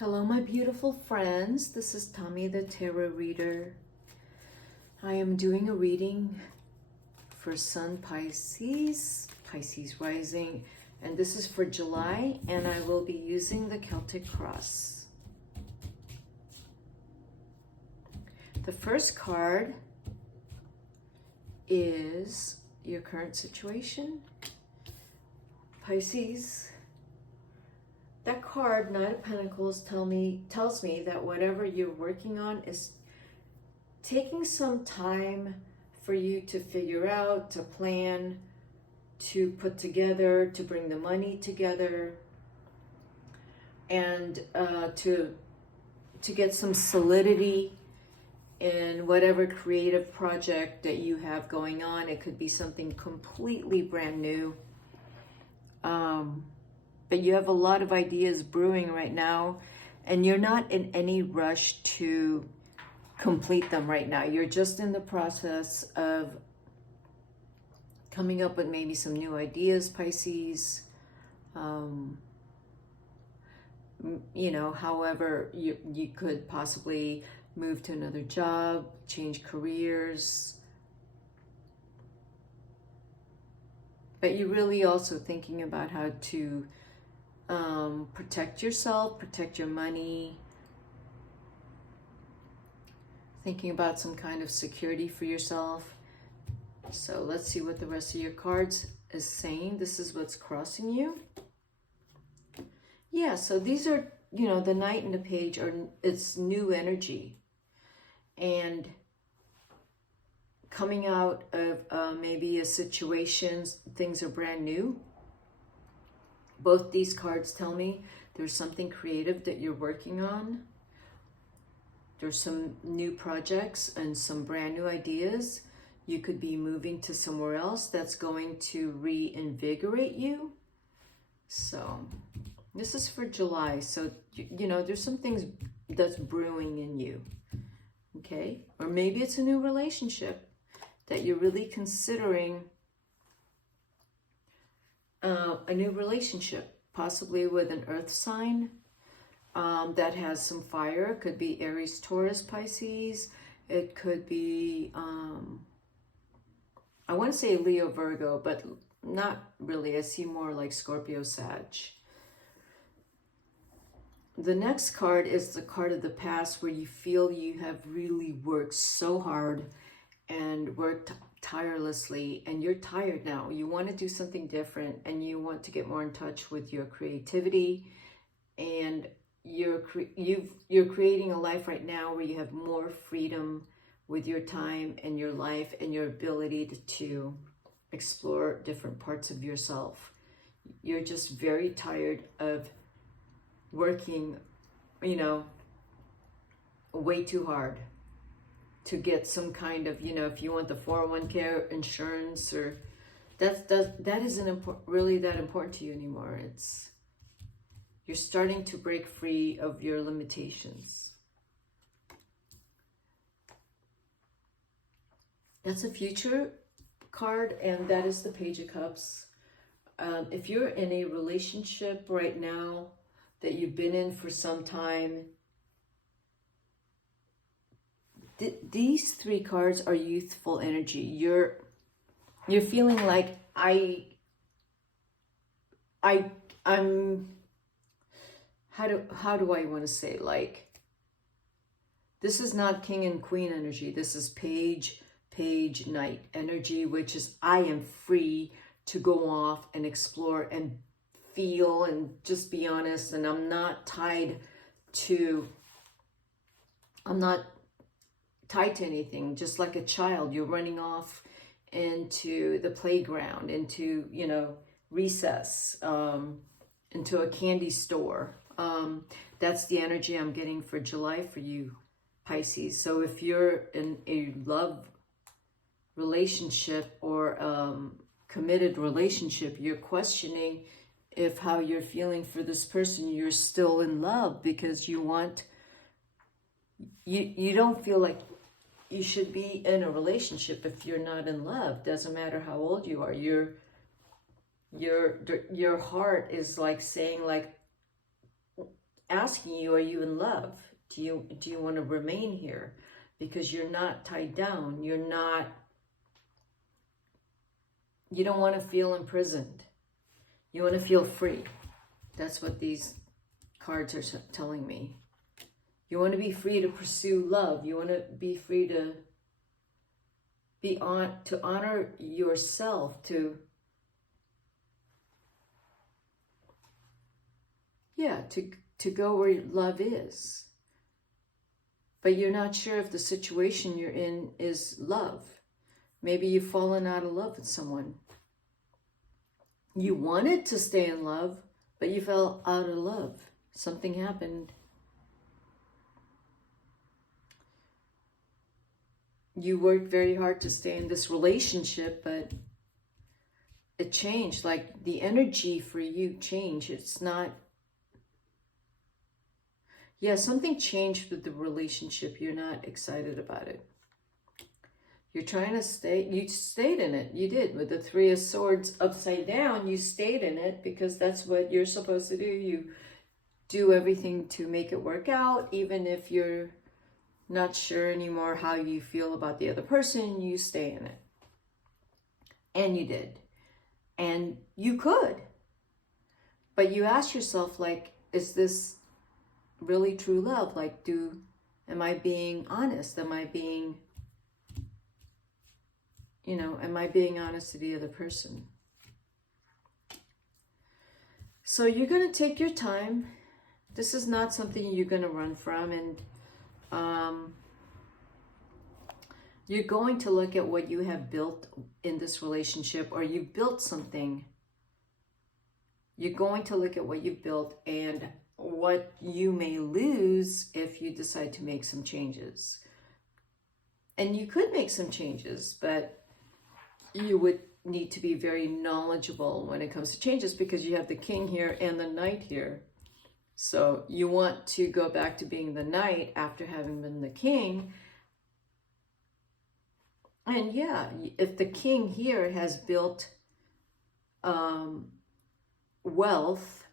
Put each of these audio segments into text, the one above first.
Hello, my beautiful friends. This is Tommy the Tarot Reader. I am doing a reading for Sun Pisces, Pisces rising, and this is for July, and I will be using the Celtic Cross. The first card is your current situation, Pisces. That card, Knight of Pentacles, tells me that whatever you're working on is taking some time for you to figure out, to plan, to put together, to bring the money together, and to get some solidity in whatever creative project that you have going on. It could be something completely brand new. But you have a lot of ideas brewing right now, and you're not in any rush to complete them right now. You're just in the process of coming up with maybe some new ideas, Pisces. However, you could possibly move to another job, change careers. But you're really also thinking about how to protect yourself, protect your money, thinking about some kind of security for yourself. So let's see what the rest of your cards is saying. This is what's crossing you. Yeah, so these are, the Knight and the Page it's new energy. And coming out of maybe a situation, things are brand new. Both these cards tell me there's something creative that you're working on. There's some new projects and some brand new ideas. You could be moving to somewhere else that's going to reinvigorate you. So this is for July. So, there's some things that's brewing in you. Okay? Or maybe it's a new relationship that you're really considering. A new relationship, possibly with an earth sign that has some fire. It could be Aries, Taurus, Pisces. It could be, I want to say Leo, Virgo, but not really. I see more like Scorpio, Sag. The next card is the card of the past, where you feel you have really worked so hard and worked tirelessly, and you're tired now. You want to do something different, and you want to get more in touch with your creativity, and you're creating a life right now where you have more freedom with your time and your life and your ability to explore different parts of yourself. You're just very tired of working, way too hard to get some kind of, if you want the 401k insurance, or that isn't really that important to you anymore. You're starting to break free of your limitations. That's a future card, and that is the Page of Cups. If you're in a relationship right now that you've been in for some time, these three cards are youthful energy. You're feeling like I'm how do I want to say, like, this is not king and queen energy. This is page knight energy, which is I am free to go off and explore and feel and just be honest, and I'm not tied to anything. Just like a child, you're running off into the playground, into, recess, into a candy store. That's the energy I'm getting for July for you, Pisces. So if you're in a love relationship or committed relationship, you're questioning if how you're feeling for this person, you're still in love, because you don't feel like you should be in a relationship if you're not in love. Doesn't matter how old you are. Your heart is like saying, like, asking you, are you in love? Do you want to remain here? Because you're not tied down. You don't want to feel imprisoned. You want to feel free. That's what these cards are telling me. You want to be free to pursue love. You want to be free to honor yourself, to go where love is. But you're not sure if the situation you're in is love. Maybe you've fallen out of love with someone. You wanted to stay in love, but you fell out of love. Something happened. You worked very hard to stay in this relationship, but it changed. Like the energy for you changed. It's not... Yeah, something changed with the relationship. You're not excited about it. You're trying to stay... You stayed in it. You did. With the Three of Swords upside down, you stayed in it because that's what you're supposed to do. You do everything to make it work out, even if you're not sure anymore how you feel about the other person, you stay in it. And you did. And you could. But you ask yourself, like, is this really true love? Like, am I being honest? Am I being honest to the other person? So you're going to take your time. This is not something you're going to run from, and you're going to look at what you have built in this relationship, or you've built something. You're going to look at what you've built and what you may lose if you decide to make some changes. And you could make some changes, but you would need to be very knowledgeable when it comes to changes, because you have the King here and the Knight here. So you want to go back to being the Knight after having been the King. And yeah, if the King here has built wealth,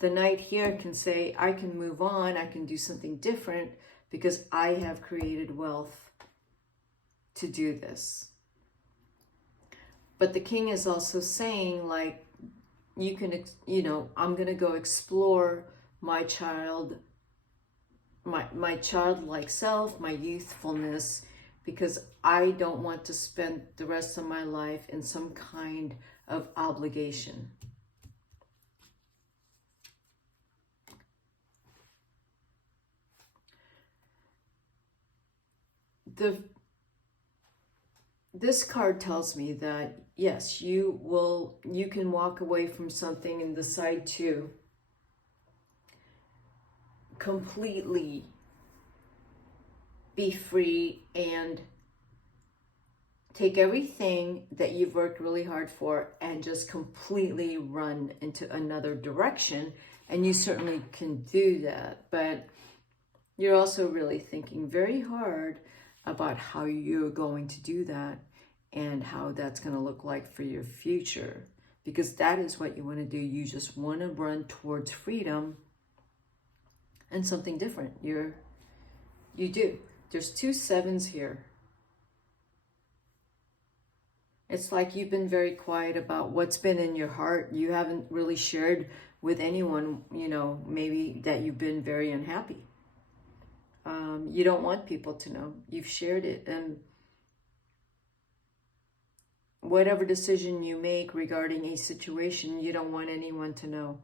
the Knight here can say, I can move on, I can do something different because I have created wealth to do this. But the King is also saying, like, you can, I'm going to go explore my childlike self, my youthfulness, because I don't want to spend the rest of my life in some kind of obligation. This card tells me that, yes, you can walk away from something and decide to completely be free and take everything that you've worked really hard for and just completely run into another direction. And you certainly can do that, but you're also really thinking very hard about how you're going to do that and how that's going to look like for your future, because that is what you want to do. You just want to run towards freedom and something different. You do. There's 2 sevens here. It's like you've been very quiet about what's been in your heart. You haven't really shared with anyone, maybe that you've been very unhappy. You don't want people to know. You've shared it. And whatever decision you make regarding a situation, you don't want anyone to know.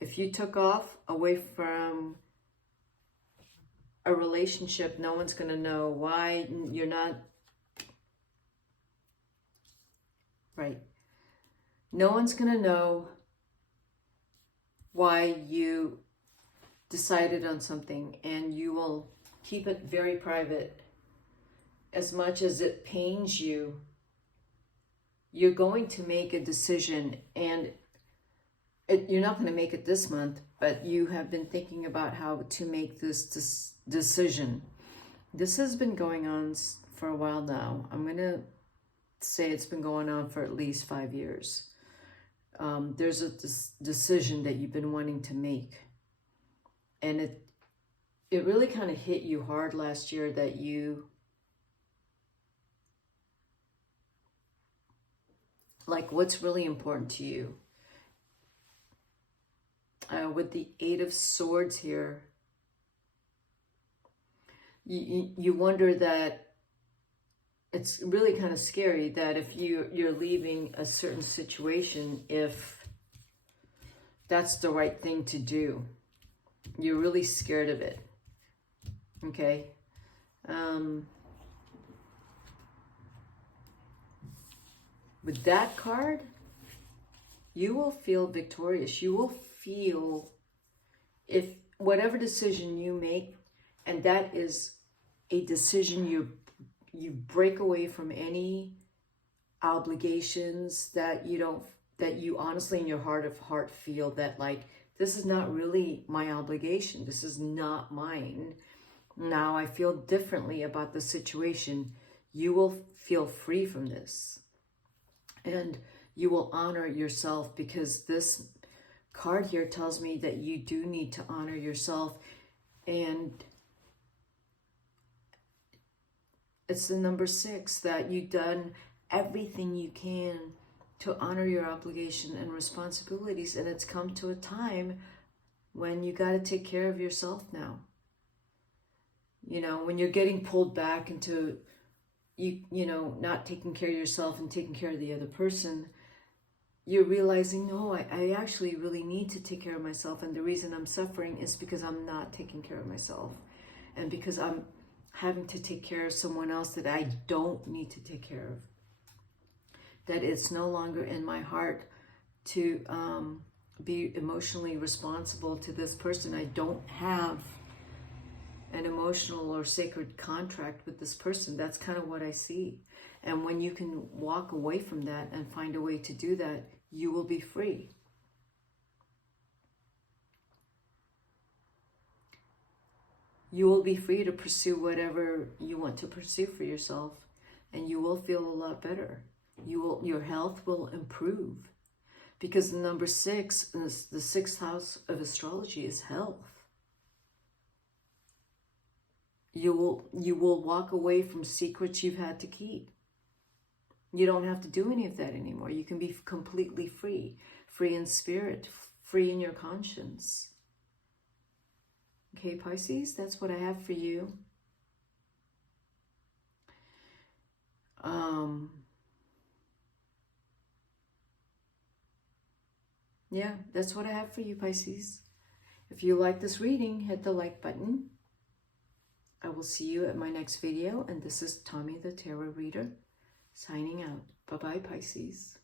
If you took off away from a relationship, no one's going to know why you're not... Right. No one's going to know why you decided on something, and you will keep it very private. As much as it pains you, you're going to make a decision, and you're not going to make it this month, but you have been thinking about how to make this decision. This has been going on for a while now. I'm going to say it's been going on for at least 5 years. There's a decision that you've been wanting to make. And it really kind of hit you hard last year that you, like, what's really important to you. With the Eight of Swords here, you wonder that it's really kind of scary that if you're leaving a certain situation, if that's the right thing to do. You're really scared of it. Okay. With that card, you will feel victorious. You will feel, if whatever decision you make, and that is a decision you break away from any obligations that you honestly in your heart of heart feel that, like, this is not really my obligation. This is not mine. Now I feel differently about the situation. You will feel free from this. And you will honor yourself, because this card here tells me that you do need to honor yourself. And it's the number 6, that you've done everything you can to honor your obligation and responsibilities. And it's come to a time when you got to take care of yourself now. You know, when you're getting pulled back into, you know, not taking care of yourself and taking care of the other person, you're realizing, no, I actually really need to take care of myself. And the reason I'm suffering is because I'm not taking care of myself. And because I'm having to take care of someone else that I don't need to take care of. That it's no longer in my heart to be emotionally responsible to this person. I don't have an emotional or sacred contract with this person. That's kind of what I see. And when you can walk away from that and find a way to do that, you will be free. You will be free to pursue whatever you want to pursue for yourself, and you will feel a lot better. Your health will improve, because the number 6, the 6th house of astrology, is health. You will walk away from secrets you've had to keep. You don't have to do any of that anymore. You can be completely free in spirit, free in your conscience. Okay, Pisces, that's what I have for you. Yeah, that's what I have for you, Pisces. If you like this reading, hit the like button. I will see you at my next video. And this is Tommy the Tarot Reader, signing out. Bye-bye, Pisces.